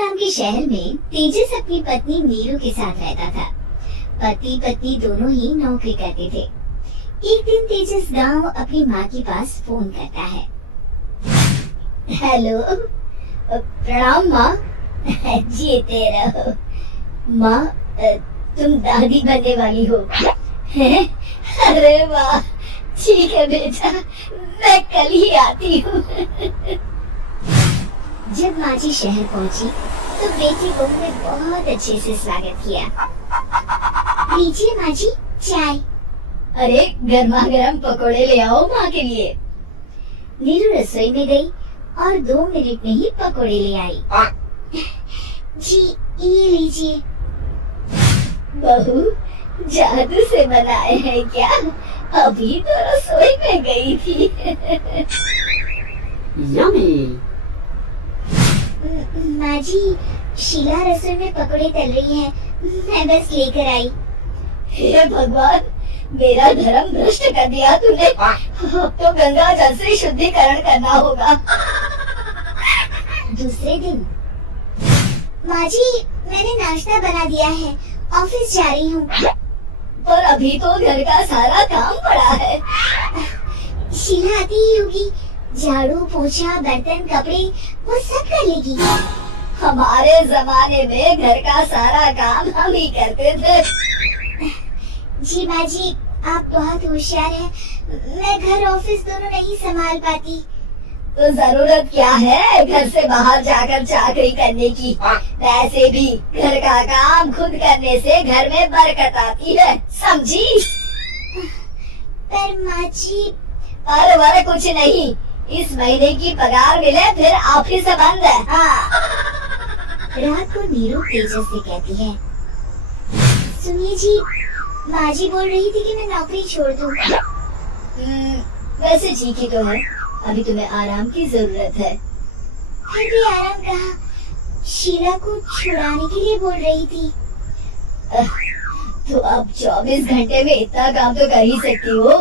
नाम के शहर में तेजस अपनी पत्नी नीरू के साथ रहता था। पति पत्नी दोनों ही नौकरी करते थे। एक दिन तेजस गांव अपनी माँ के पास फोन करता है। हेलो, प्रणाम माँ। जीते रहो माँ, तुम दादी बनने वाली हो। अरे वाह, ठीक है बेटा, मैं कल ही आती हूँ। जब माँ जी शहर पहुँची तो बेटी बहू ने बहुत अच्छे से स्वागत किया। लीजिए माँ जी, चाय। अरे गर्मा गर्म पकोड़े ले आओ माँ के लिए। नीरू रसोई में गई और 2 मिनट में ही पकोड़े ले आई। जी ये लीजिए। बहू जादू से बनाए हैं क्या? अभी तो रसोई में गई थी। यम्मी। माँ जी, शीला रसोई में पकोड़े तल रही है, मैं बस लेकर आई। हे भगवान, मेरा धर्म भ्रष्ट कर दिया तूने। अब तो गंगा जल से शुद्धिकरण करना होगा। दूसरे दिन, माँ जी मैंने नाश्ता बना दिया है, ऑफिस जा रही हूँ। पर अभी तो घर का सारा काम पड़ा है। शीला आती ही होगी, झाड़ू पोछा बर्तन कपड़े वो सब कर लेगी। हमारे जमाने में घर का सारा काम हम ही करते थे। जी माँ जी, आप बहुत होशियार हैं, मैं घर ऑफिस दोनों नहीं संभाल पाती। तो जरूरत क्या है घर से बाहर जाकर चाकरी करने की? वैसे भी घर का काम खुद करने से घर में बरकत आती है, समझी? पर माँ जी, पर कुछ नहीं, इस महीने की पगार मिले फिर ऑफिस बंद है। हाँ। रात को नीरू तेजस से कहती है, सुनिए जी, माँ जी बोल रही थी कि मैं नौकरी छोड़ दूँ। वैसे ठीक ही तो है, अभी तुम्हें आराम की जरूरत है। फिर भी आराम कहाँ, शीला को छुड़ाने के लिए बोल रही थी। तो अब 24 घंटे में इतना काम तो कर ही सकती हो।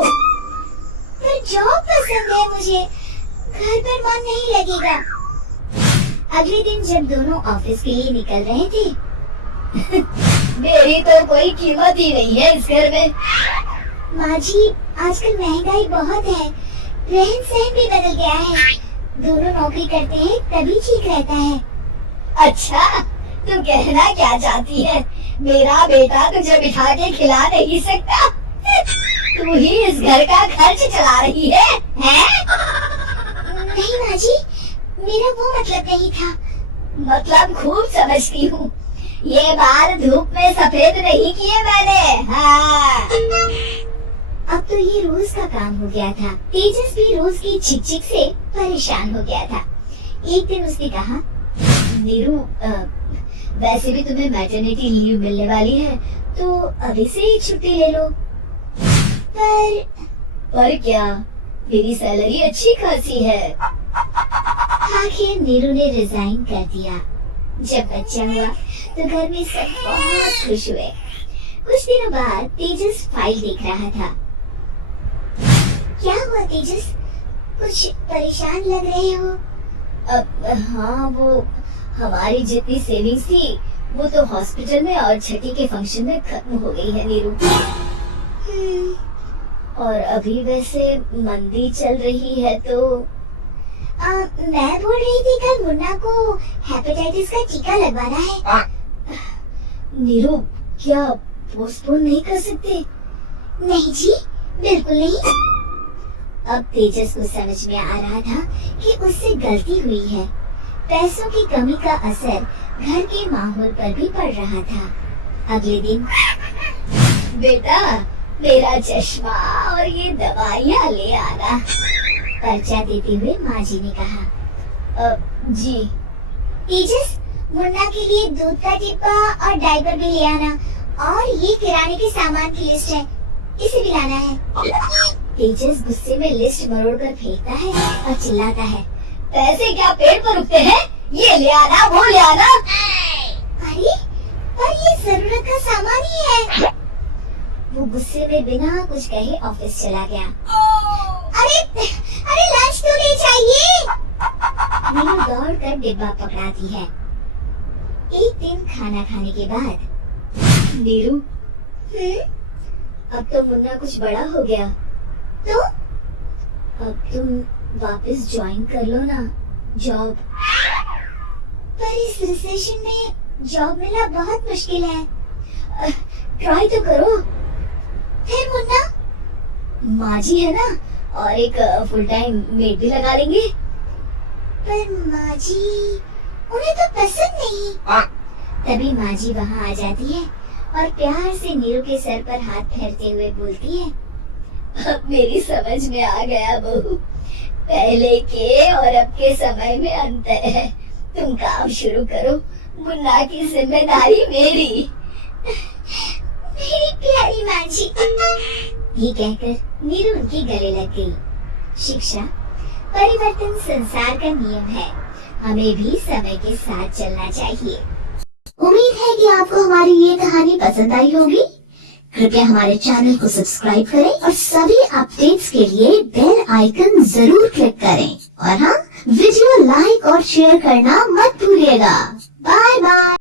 पर जॉब पसंद है मुझे, घर पर मन नहीं लगेगा। अगले दिन जब दोनों ऑफिस के लिए निकल रहे थे, मेरी तो कोई कीमत ही नहीं है इस घर में। माँ जी, आजकल महंगाई बहुत है, रहन सहन भी बदल गया है, दोनों नौकरी करते हैं तभी ठीक रहता है। अच्छा, तू कहना क्या चाहती है? मेरा बेटा तुझे बिठा के खिला नहीं सकता? तू ही इस घर का खर्च चला रही है, हैं? नहीं माँ जी, मेरा वो मतलब नहीं था। मतलब खूब समझती हूँ, ये बाल धूप में सफेद नहीं किए मैंने। हाँ। अब तो ये रोज का काम हो गया था। तेजस भी रोज की चिक-चिक से परेशान हो गया था। एक दिन उसने कहा, नीरू, वैसे भी तुम्हें मैटरनिटी लीव मिलने वाली है, तो अभी से ही छुट्टी ले लो। पर क्या, मेरी सैलरी अच्छी खासी है। आखिर नीरू ने रिजाइन कर दिया। जब बच्चा हुआ तो घर में सब बहुत खुश हुए। कुछ दिनों बाद तेजस फाइल देख रहा था। क्या हुआ तेजस, कुछ परेशान लग रहे हो? हाँ, वो हमारी जितनी सेविंग्स थी वो तो हॉस्पिटल में और छठी के फंक्शन में खत्म हो गई है नीरू। और अभी वैसे मंदी चल रही है तो मैं बोल रही थी कल मुन्ना को हेपेटाइटिस का टीका लगवाना है। नीरू, क्या पोस्टपोन नहीं कर सकते? नहीं जी, बिल्कुल नहीं। अब तेजस को समझ में आ रहा था कि उससे गलती हुई है। पैसों की कमी का असर घर के माहौल पर भी पड़ रहा था। अगले दिन, बेटा मेरा चश्मा और ये दवाइयाँ ले आना, पर्चा देते हुए माँ जी ने कहा। जी। तेजस, मुन्ना के लिए दूध का डिब्बा और डायपर भी ले आना, और ये किराने के सामान की लिस्ट है, इसे भी लाना है। तेजस गुस्से में लिस्ट मरोड़ कर फेंकता है और चिल्लाता है, पैसे क्या पेड़ पर उगते हैं? ये ले आना, वो ले आना। अरे, पर ये जरूरत का सामान ही है। वो गुस्से में बिना कुछ कहे ऑफिस चला गया। अरे लंच तो ले जाइए। नीरू दौड़ कर डिब्बा पकड़ाती है। एक दिन खाना खाने के बाद नीरू, अब तो मुन्ना कुछ बड़ा हो गया, तो अब तुम वापस ज्वाइन कर लो ना जॉब। पर इस रिसेशन में जॉब मिलना बहुत मुश्किल है। ट्राई तो करो। फिर मुन्ना, माँ जी है ना, और एक फुल टाइम मेड भी लगा लेंगे। पर माँ जी, उन्हें तो पसंद नहीं। तभी माँ जी वहाँ आ जाती है और प्यार से नीरू के सर पर हाथ फेरते हुए बोलती है, अब मेरी समझ में आ गया बहू, पहले के और अब के समय में अंतर है। तुम काम शुरू करो, मुन्ना की जिम्मेदारी मेरी। मेरी प्यारी माँ जी। ये कहकर नीरू उनके गले लग गई। शिक्षा, परिवर्तन संसार का नियम है, हमें भी समय के साथ चलना चाहिए। उम्मीद है कि आपको हमारी ये कहानी पसंद आई होगी। कृपया हमारे चैनल को सब्सक्राइब करें और सभी अपडेट्स के लिए बेल आइकन जरूर क्लिक करें। और हाँ, वीडियो लाइक और शेयर करना मत भूलिएगा। Bye bye.